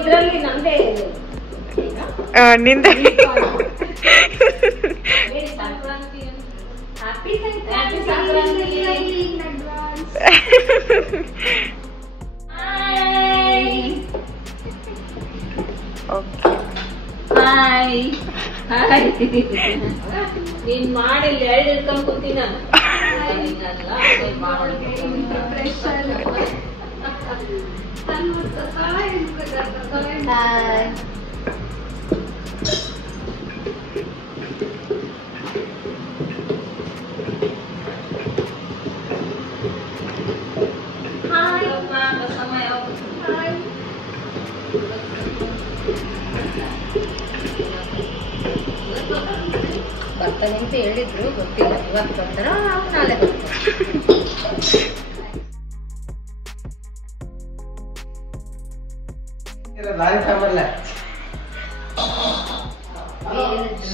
ಇದರಲ್ಲಿ ನಮ್ದೇ ನಿಂದೆ ನೀನ್ ಮಾಡಿಲ್ಲ 2 ಹಿಡ್ಕೊಂಡ್ ಕೂತೀನಿ ನಾನು ಬರ್ತಾನೆ ಅಂತ ಹೇಳಿದ್ರು, ಗೊತ್ತಿಲ್ಲ. ಇವತ್ತು ಬರ್ತಾರ ನಾಳೆ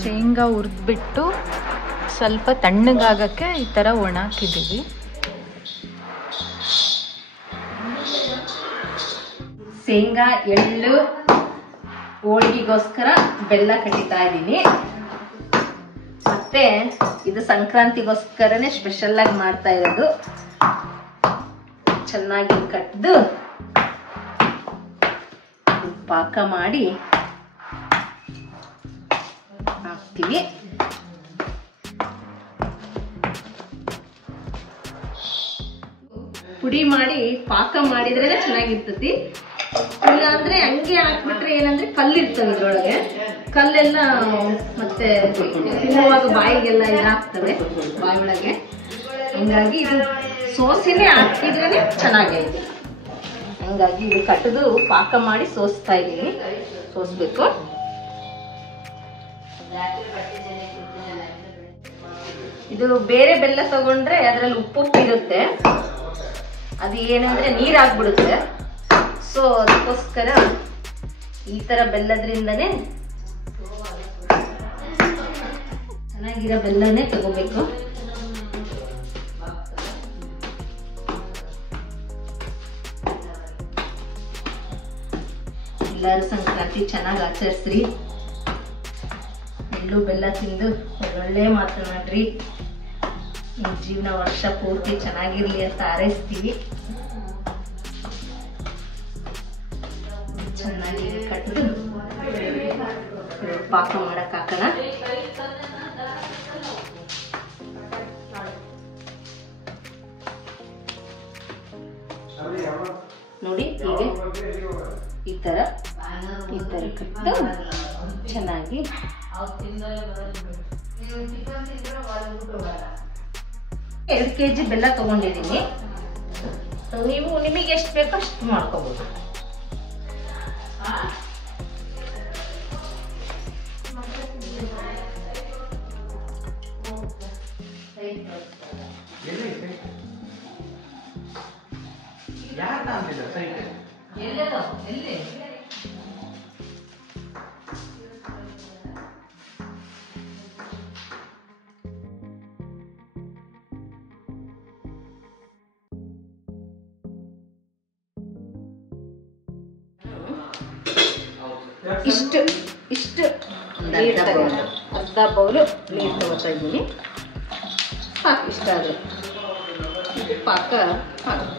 ಶೇಂಗಾ ಹುರಿದ್ಬಿಟ್ಟು ಸ್ವಲ್ಪ ತಣ್ಣಗಾಗಕ್ಕೆ ಈ ಥರ ಒಣ ಹಾಕಿದ್ದೀವಿ. ಶೇಂಗಾ ಎಳ್ಳು ಹೋಳಿಗೆಗೋಸ್ಕರ ಬೆಲ್ಲ ಕಟ್ಟಿತಾ ಇದ್ದೀನಿ. ಮತ್ತೆ ಇದು ಸಂಕ್ರಾಂತಿಗೋಸ್ಕರನೇ ಸ್ಪೆಷಲ್ ಆಗಿ ಮಾಡ್ತಾ ಇರೋದು. ಚೆನ್ನಾಗಿ ಕಟ್ದು ಪಾಕ ಮಾಡಿ ಹಾಕ್ತೀವಿ. ಪುಡಿ ಮಾಡಿ ಪಾಕ ಮಾಡಿದ್ರೆ ಚೆನ್ನಾಗಿರ್ತತಿ. ಇಲ್ಲ ಅಂದ್ರೆ ಹಂಗೆ ಹಾಕ್ಬಿಟ್ರೆ ಏನಂದ್ರೆ ಕಲ್ಲಿರ್ತವೆ ಇದ್ರೊಳಗೆ. ಕಲ್ಲೆಲ್ಲ ಮತ್ತೆ ತಿನ್ನುವಾಗ ಬಾಯಿಗೆಲ್ಲ ಇದಾಗ್ತವೆ ಬಾಯಿ ಒಳಗೆ. ಹಂಗಾಗಿ ಇದು ಸೋಸಿನೇ ಹಾಕಿದ್ರೇನೆ ಚೆನ್ನಾಗೈತೆ. ಹಂಗಾಗಿ ಇದು ಕಟ್ಟದು ಪಾಕ ಮಾಡಿ ಸೋಸ್ತಾ ಇದ್ದೀನಿ. ಸೋಸ್ಬೇಕು. ಇದು ಬೇರೆ ಬೆಲ್ಲ ತಗೊಂಡ್ರೆ ಅದ್ರಲ್ಲಿ ಉಪ್ಪು ಇರುತ್ತೆ. ಅದು ಏನಂದ್ರೆ ನೀರಾಗ್ಬಿಡುತ್ತೆ. ಸೊ ಅದಕ್ಕೋಸ್ಕರ ಈ ತರ ಬೆಲ್ಲದ್ರಿಂದನೇ ಚೆನ್ನಾಗಿರೋ ಬೆಲ್ಲನೇ ತಗೋಬೇಕು. ಎಲ್ಲರೂ ಸಂಕ್ರಾಂತಿ ಚೆನ್ನಾಗಿ ಆಚರಿಸ್ರಿ. ಎಳ್ಳು ಬೆಲ್ಲ ತಿಂದು ಒಳ್ಳೆ ಮಾತನಾಡ್ರಿ. ನಿಮ್ಮ ಜೀವನ ವರ್ಷ ಪೂರ್ತಿ ಚೆನ್ನಾಗಿರ್ಲಿ ಅಂತ ಹಾರೈಸ್ತೀವಿ. ಚೆನ್ನಾಗಿ ಕಟ್ಟಿದು ಪಾಕ ಮಾಡಕ್ ಹಾಕೋಣ. ನೋಡಿ ಹೀಗೆ ಈ ತರ ಕಟ್ಟು ಚೆನ್ನಾಗಿ 2 kg ಬೆಲ್ಲ ತಗೊಂಡಿದ್ದೀನಿ. ನೀವು ನಿಮಗೆ ಎಷ್ಟು ಬೇಕೋ ಅಷ್ಟು ಮಾಡ್ಕೋಬಹುದು. ಇಷ್ಟು ಅರ್ಧ ಬೌಲು ನೀರು ತಗೋತಾ ಇದ್ದೀನಿ. ಸಾಕು, ಇಷ್ಟ ಆದರೆ ಇದು ಪಾಕ ಹಾಕಿ.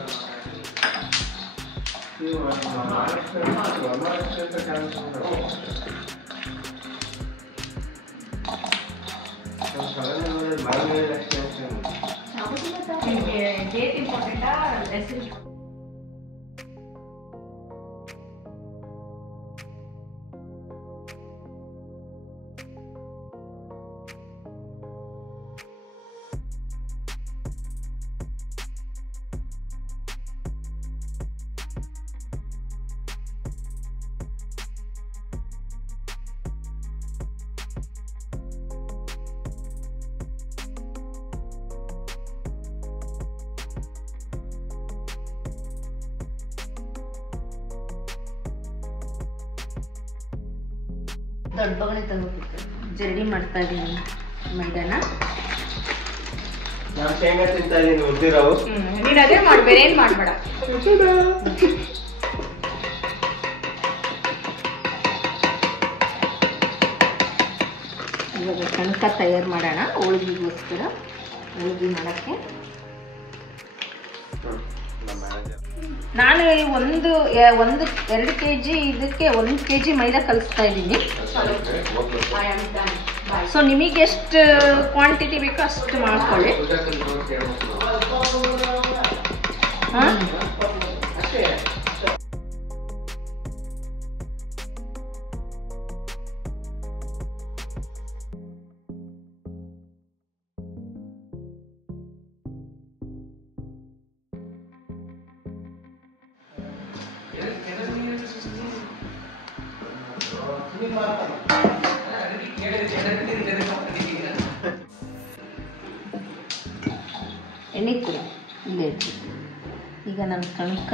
ದೊಡ್ಡ ಬಗಣೆ ತಂದ್ಬಿಟ್ಟು ಜರಡಿ ಮಾಡ್ತಾ ಇದ್ದೀನಿ ಮೈದಾನ. ನಾನು ಶೇಂಗಾ ತಿಂತಾ ಇದ್ದೀನಿ ಉದ್ದಿರವು. ನೀನು ಅದೇ ಮಾಡ್ಬೇಡ, ಏನು ಮಾಡಬೇಡ. ಕಣಕ ತಯಾರು ಮಾಡೋಣ ಹೋಳಿಗೆಗೋಸ್ಕರ. ಹೋಳಿಗೆ ಮಾಡೋಕ್ಕೆ ನಾನು 2 kg ಇದಕ್ಕೆ 1 kg ಮೈದಾ ಕಲಿಸ್ತಾ ಇದ್ದೀನಿ. ಸೊ ನಿಮಗೆ ಎಷ್ಟು ಕ್ವಾಂಟಿಟಿ ಬೇಕೋ ಅಷ್ಟು ಮಾಡ್ಕೊಳ್ಳಿ. ಹಾಂ, ಎಣ್ಣೆ ಕೊಡಿ ಇಲ್ಲೇ ಇಟ್ಟು. ಈಗ ನಾನು ಕಣಕ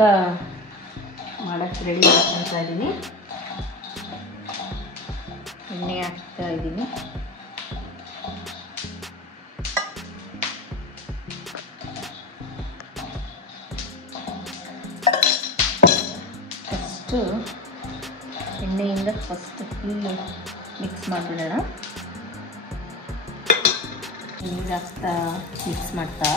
ಮಾಡೋಕ್ಕೆ ರೆಡಿ ಮಾಡ್ಕೊತಾ ಇದ್ದೀನಿ. ಎಣ್ಣೆ ಹಾಕ್ತಾ ಇದ್ದೀನಿ. ಫಸ್ಟು ಎಣ್ಣೆಯಿಂದ ಫಸ್ಟ್ ಫುಲ್ ಮಿಕ್ಸ್ ಮಾಡಿಬಿಡೋಣ. ನೀರು ಹಾಕ್ತಾ ಮಿಕ್ಸ್ ಮಾಡ್ತಾ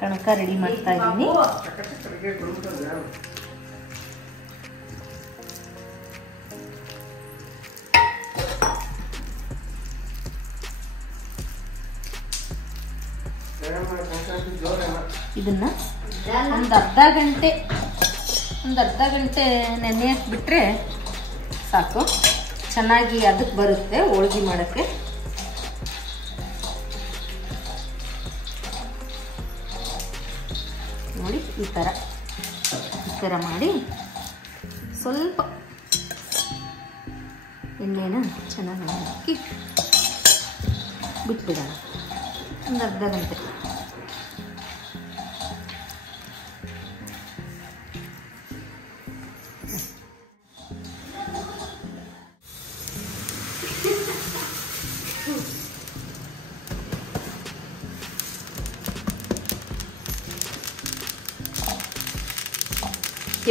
ಕಣಕ ರೆಡಿ ಮಾಡ್ತಾ ಇದ್ದೀನಿ. ಇದನ್ನ ಒಂದು ಅರ್ಧ ಗಂಟೆ ನೆನೆ ಹಾಕ್ಬಿಟ್ರೆ ಸಾಕು. ಚೆನ್ನಾಗಿ ಅದಕ್ಕೆ ಬರುತ್ತೆ ಹೋಳಿಗೆ ಮಾಡೋಕ್ಕೆ. ನೋಡಿ ಈ ಥರ ಮಾಡಿ ಸ್ವಲ್ಪ ಎಣ್ಣೆನ ಚೆನ್ನಾಗಿ ಹಾಕಿ ಬಿಟ್ಬಿಡೋಣ ಒಂದು ಅರ್ಧ ಗಂಟೆ.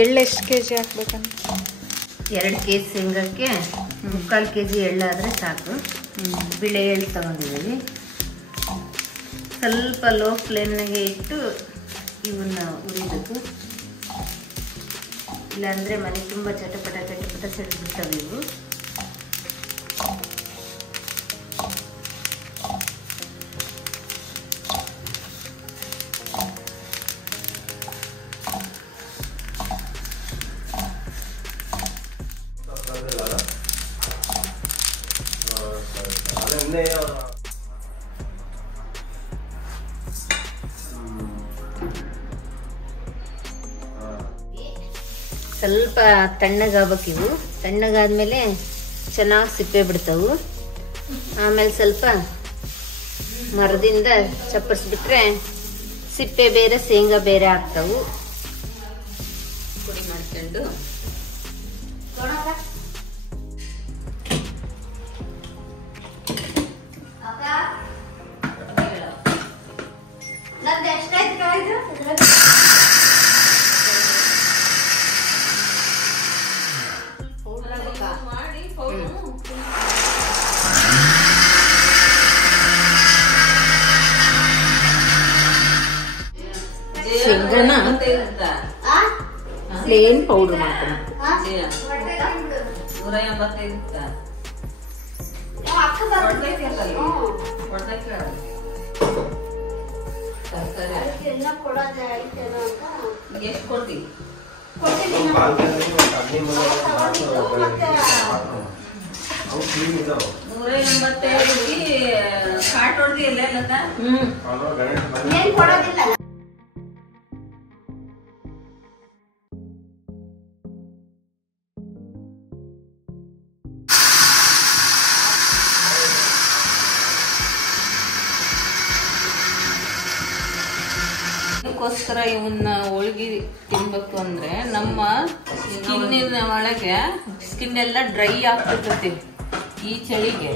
ಎಳ್ಳು ಎಷ್ಟು kg ಹಾಕ್ಬೇಕಂತ? 2 kg ಶೇಂಗಕ್ಕೆ 3/4 kg ಎಳ್ಳಾದರೆ ಸಾಕು. ಬಿಳೆ ಎಳ್ಳು ತಗೊಂಡಿದ್ದೀವಿ. ಸ್ವಲ್ಪ ಲೋ ಫ್ಲೇಮ್ನಾಗೆ ಇಟ್ಟು ಇವನ್ನ ಉರಿಬೇಕು. ಇಲ್ಲಾಂದರೆ ಮನೆ ತುಂಬ ಚಟಪಟ ಸಿಡಿದ್ಬಿಡ್ತವೆ ಇವು. ಸ್ವಲ್ಪ ತಣ್ಣಗಾಗಬೇಕು ಇವು. ತಣ್ಣಗಾದ್ಮೇಲೆ ಚೆನ್ನಾಗಿ ಸಿಪ್ಪೆ ಬಿಡ್ತಾವು. ಆಮೇಲೆ ಸ್ವಲ್ಪ ಮರದಿಂದ ಚಪ್ಪರಿಸ್ಬಿಟ್ರೆ ಸಿಪ್ಪೆ ಬೇರೆ ಶೇಂಗಾ ಬೇರೆ ಆಗ್ತಾವು. ಪುಡಿ ಮಾಡ್ಕೊಂಡು ಶೇಂಗಾನ ಪ್ಲೇನ್ ಪೌಡರ್ ಮಾಡ್ತೀನಿ. ಎಷ್ಟು ಕೊಡ್ತೀವಿ? ಅದಕ್ಕೋಸ್ಕರ ಇವನ್ನ ಹೋಳಿಗೆ ತಿನ್ಬೇಕು ಅಂದ್ರೆ ನಮ್ಮ ಸ್ಕಿನ್ನಿನ ಒಳಗೆ ಸ್ಕಿನ್ ಎಲ್ಲ ಡ್ರೈ ಆಗ್ತಿರ್ತೈತಿ ಈ ಚಳಿಗೆ.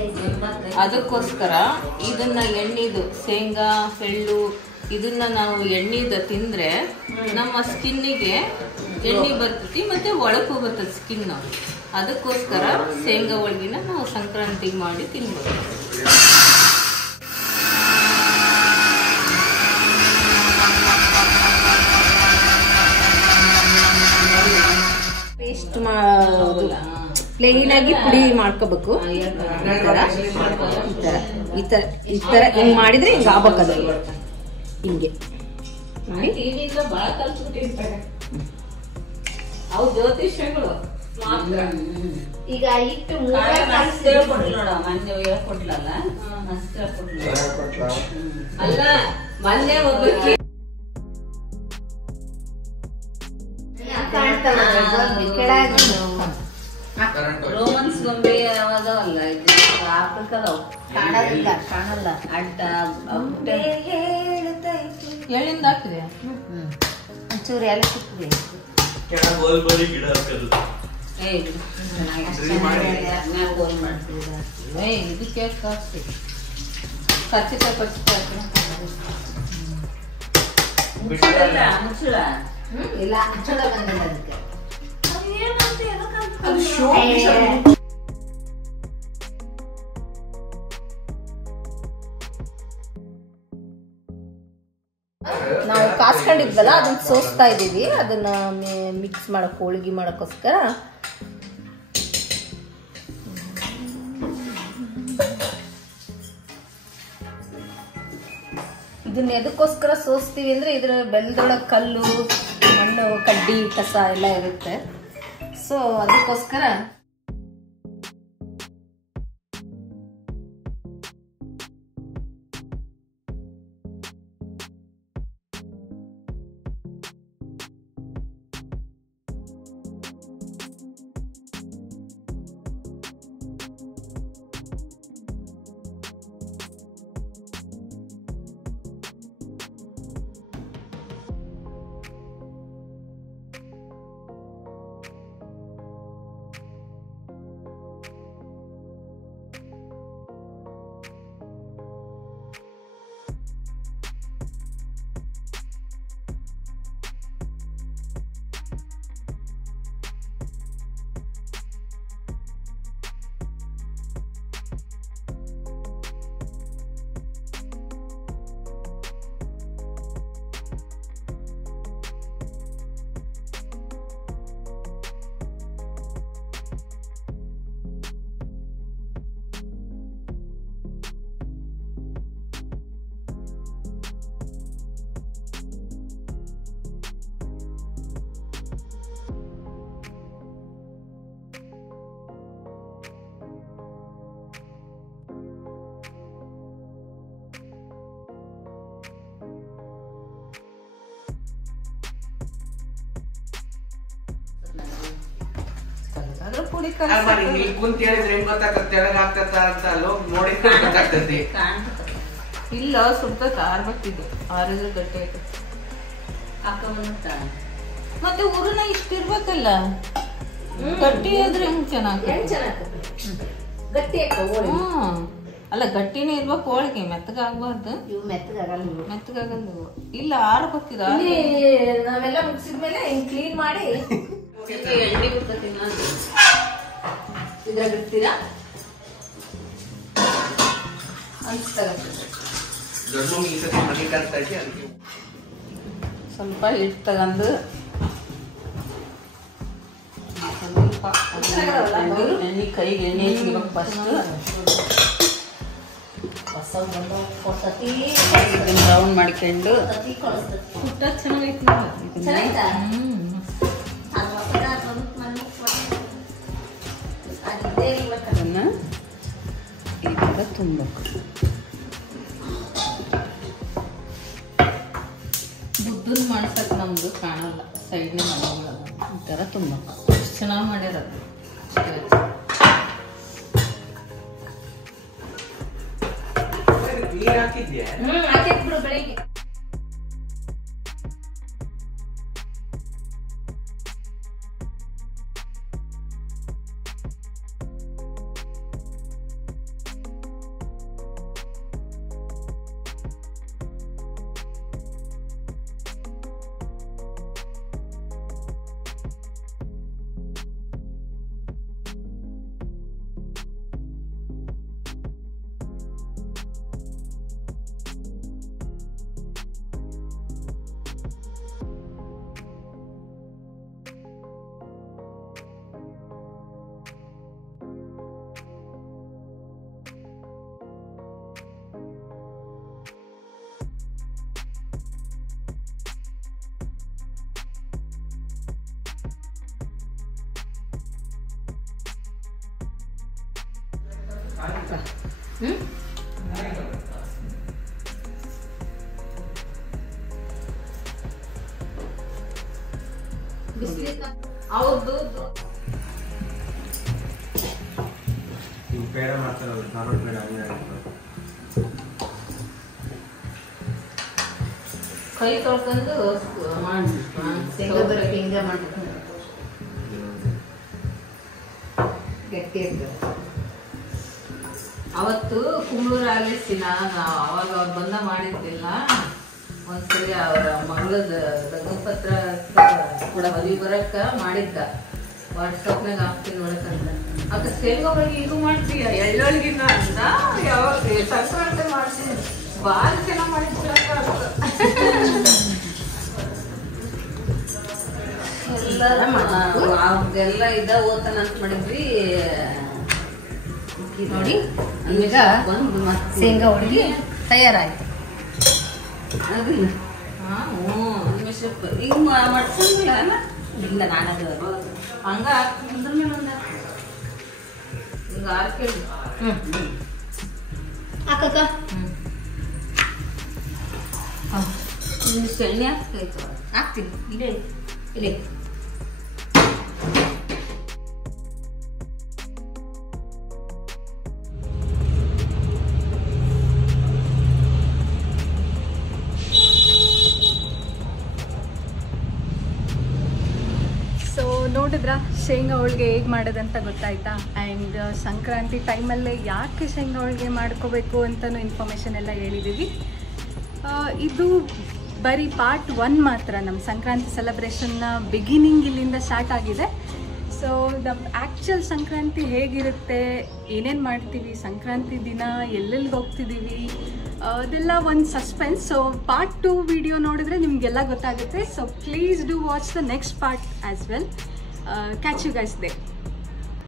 ಅದಕ್ಕೋಸ್ಕರ ಇದನ್ನ ಎಣ್ಣೆದು ಶೇಂಗಾ ಎಳ್ಳು ಇದನ್ನ ನಾವು ಎಣ್ಣೆದ ತಿಂದ್ರೆ ನಮ್ಮ ಸ್ಕಿನ್ನಿಗೆ ಎಣ್ಣೆ ಬರ್ತೈತಿ ಮತ್ತೆ ಒಳಕು ಬರ್ತದೆ ಸ್ಕಿನ್. ಅದಕ್ಕೋಸ್ಕರ ಶೇಂಗಾ ಹೋಳಿಗೆನ ನಾವು ಸಂಕ್ರಾಂತಿಗೆ ಮಾಡಿ ತಿನ್ಬೇಕು. ಪೇಸ್ಟ್ ಪ್ಲೇನ್ ಆಗಿ ಪುಡಿ ಮಾಡ್ಕೋಬೇಕು. ಈ ತರ ಹಿಂಗ್ ಮಾಡಿದ್ರೆ ಹಿಂಗ ಆಗ್ಬೇಕದ ಹಿಂಗೆ ಬಹಳ ಕಲ್ಸ್ಬಿಟ್ಟಿರ್ತಾರೆ ಅವು ಜ್ಯೋತಿಷ್ಯಗಳು. ಈಗ ಇಟ್ಟು ಹೇಳ್ಕೊಟ್ಟಿಲ್ಲ ಅಲ್ಲ ಮೊನ್ನೆ ಒಬ್ಬಕ್ಕೆ ರೋಮನ್ಸ್ ಗೊಂಬೆ ಅದಾವಲ್ಲ ಆಫ್ರಿಕಾದವು ಕಾಣಲ್ಲ ಅಡ್ಡ ಎಲ್ಲಿಂದ ಹಾಕಿದೆ ಒಂಚೂರು ಎಲ್ಲ ಸಿಕ್ಕಿದೆ. ಇದಕ್ಕೆ ಕಚ್ಚಿಕಾಯಿ ಮುಚ್ಚಳ ಇಲ್ಲ ಚಲ ಬಂದಿಲ್ಲ ಅದಕ್ಕೆ. ನಾವು ಕಾಸ್ಕೊಂಡಿದ್ವಲ್ಲ ಅದನ್ನ ಸೋಸ್ತಾ ಇದೀವಿ. ಅದನ್ನ ಮಿಕ್ಸ್ ಮಾಡಕ್ ಹೋಳಿಗೆ ಮಾಡಕ್ಕೋಸ್ಕರ ಇದನ್ನ ಎದಕ್ಕೋಸ್ಕರ ಸೋಸ್ತೀವಿ ಅಂದ್ರೆ ಇದ್ರ ಬೆಲ್ಲದೊಳಗೆ ಕಲ್ಲು ಮಣ್ಣು ಕಡ್ಡಿ ಕಸ ಎಲ್ಲ ಇರುತ್ತೆ. ಸೊ ಅದಕ್ಕೋಸ್ಕರ ಪುಡಿ ಇಲ್ಲ ಸುಡ್ತೈತೆ ಆರ್ಬೇಕಿದ್ದು ಆರಿದ್ರೆ ಗಟ್ಟಿ ಆಯ್ತು. ಮತ್ತೆ ಊರನ್ನ ಇಷ್ಟಿರ್ಬೇಕಲ್ಲ ಗಟ್ಟಿ ಆದ್ರೆ ಹೆಂಗ್ ಚೆನ್ನಾಗಿ ಗಟ್ಟಿ ಅಲ್ಲ ಗಟ್ಟಿನೇ ಇರ್ಬೇಕು ಹೋಳಿಗೆ ಮೆತ್ತಗಾಗ್ಬಾರ್ದು. ಮೆತ್ತಗಾಗಲ್ಲ ಇಲ್ಲ ಆರ್ಬೇಕಿದ ನಾವೆಲ್ಲ ಮುಗಿಸಿದ್ಮೇಲೆ ಹಿಂಗ್ ಕ್ಲೀನ್ ಮಾಡಿ ಎಣ್ಣೆ ಬಿಡ್ತತಿ ಇದ್ರಾಗ ಬಿಡ್ತೀರಾ ಅನ್ಸ್ತಾಗತ್ತೆ. ಸ್ವಲ್ಪ ಹಿಟ್ಟು ತಗೊಂಡು ಸ್ವಲ್ಪ ಎಣ್ಣೆ ಕೈಗೆ ಎಣ್ಣೆ ಹಚ್ಚಿಬೇಕು ಫಸ್ಟ್. ಬ್ರೌನ್ ಮಾಡ್ಕೊಂಡು ಚೆನ್ನಾಗೈತಿ. ತುಂಬಬೇಕು. ಬುದ್ಧನ್ ಮಾಡ್ಸಕ್ಕೆ ನಮ್ದು ಕಾಣಲ್ಲ, ಸೈಡ್ನ ಮನೆಗಳು ಈ ಥರ ತುಂಬಬೇಕು. ಚೆನ್ನಾಗಿ ಮಾಡಿರೋದು. ಹಾಕಿದ್ರು ಬೆಳಿಗ್ಗೆ. ಅವ್ರದ್ದು ಪೇಡ ಮಾಡ್ತಾರಲ್ಲ, ಧಾರವಾಡ ಪೇಡ ಹಂಗೆ ಕೈ ತೊಳ್ಕೊಂಡು ಮಾಡಿ ಶೇಂಗಾ ಬರೋಕೆ ಹಿಂಗೆ ಮಾಡ್ಬೇಕು, ಗಟ್ಟಿ ಇರ್ತದೆ. ಅವತ್ತು ಕುಂಬಳೂರು ಆಗಿಸಿ ನಾನು ಅವಾಗ ಅವ್ರು ಬಂದ ಮಾಡಿದ್ದಿಲ್ಲ. ಒಂದ್ಸರಿ ಅವರ ಮಗಳದ ಲಗ್ನಪತ್ರ ಕೂಡ ಮದುವೆ ಬರಕ್ಕ ಮಾಡಿದ್ದ. ವಾಟ್ಸಪ್ನಾಗ ಹಾಕ್ತೀನಿ ನೋಡಕಂತ. ಅದ ಶೇಂಗಾ ಹೋಳಿಗೆ ಇದು ಮಾಡ್ತೀಯ ಎಳ್ಳೊಳಗಿನ ಅಂತ ಯಾವಾಗ ಸಂಕ್ರಾಂತಿ ಮಾಡ್ತೀನಿ. ಭಾಳ ಚೆನ್ನಾಗಿ ಮಾಡಿದ್ರಕ್ಕ ಅವ್ರದ್ದೆಲ್ಲ ಇದ ಓದ್ತಾನ ಅಂತ ಮಾಡಿದ್ವಿ. ನೋಡಿ ಈಗ ಶೇಂಗಾ ಹೋಳಿಗೆ ತಯಾರಾಯ್ತು. ಅದಿಲ್ಲ ಈಗ ಮಡ್ಸಂಗಿಲ್ಲ ಅಲ್ಲ. ಇಲ್ಲ ನಾನದು ಹಂಗ ಹಾಕ್ತಿದ್ರ ಮೇಲೆ ಹಿಂಗ ಹಾಕಿ ಹಾಕಕ್ಕ ಎಣ್ಣೆ ಹಾಕ್ತೈತೆ. ಹಾಕ್ತೀನಿ. ಇಲ್ಲೇ ಇಲ್ಲೇ ನೋಡಿದ್ರಾ ಶೇಂಗಾ ಹೋಳಿಗೆ ಹೇಗೆ ಮಾಡೋದಂತ ಗೊತ್ತಾಯ್ತಾ? ಆ್ಯಂಡ್ ಸಂಕ್ರಾಂತಿ ಟೈಮಲ್ಲೇ ಯಾಕೆ ಶೇಂಗಾ ಹೋಳಿಗೆ ಮಾಡ್ಕೋಬೇಕು ಅಂತಲೂ ಇನ್ಫಾರ್ಮೇಷನ್ ಎಲ್ಲ ಹೇಳಿದ್ದೀವಿ. ಇದು ಬರೀ ಪಾರ್ಟ್ 1 ಮಾತ್ರ. ನಮ್ಮ ಸಂಕ್ರಾಂತಿ ಸೆಲೆಬ್ರೇಷನ್ನ ಬಿಗಿನಿಂಗ್ ಇಲ್ಲಿಂದ ಸ್ಟಾರ್ಟ್ ಆಗಿದೆ. ಸೊ ದ ಆ್ಯಕ್ಚುಯಲ್ ಸಂಕ್ರಾಂತಿ ಹೇಗಿರುತ್ತೆ, ಏನೇನು ಮಾಡ್ತೀವಿ, ಸಂಕ್ರಾಂತಿ ದಿನ ಎಲ್ಲೆಲ್ಲಿಗೆ ಹೋಗ್ತಿದ್ದೀವಿ, ಅದೆಲ್ಲ ಒಂದು ಸಸ್ಪೆನ್ಸ್. ಸೊ ಪಾರ್ಟ್ 2 ವಿಡಿಯೋ ನೋಡಿದ್ರೆ ನಿಮಗೆಲ್ಲ ಗೊತ್ತಾಗುತ್ತೆ. So please do watch the next part as well. Catch you guys there.